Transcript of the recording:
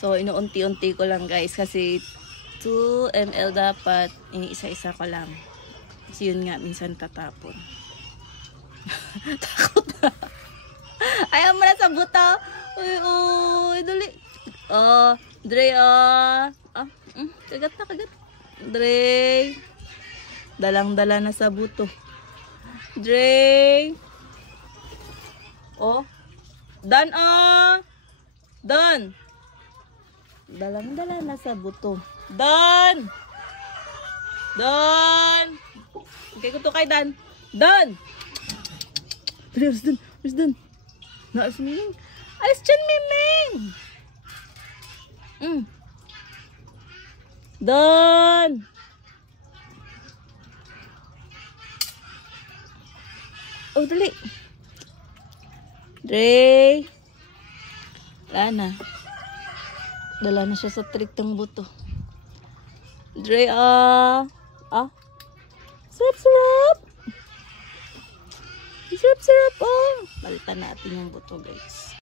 So, inuunti-unti ko lang guys kasi 2 ml dapat. Isa-isa ko lang. Kasi yun nga, minsan tatapon. Takot na. Ayaw mo na sa buto. Uy, dali. Dre, kagat na, kagat. Dre. Dalang-dala na sa buto. Dre. Dan, Dan. Dalang-dala na sa buto. Dan. Okay ko to kay Dan. Dan. Where's Dan? Where's Dan? Naas Miming. Alis dyan, Miming. Dan. Dali. Dre. Wala na. Dala na siya sa trick ng buto. Dre, Sarap. Sarap. Balitan natin yung buto, guys.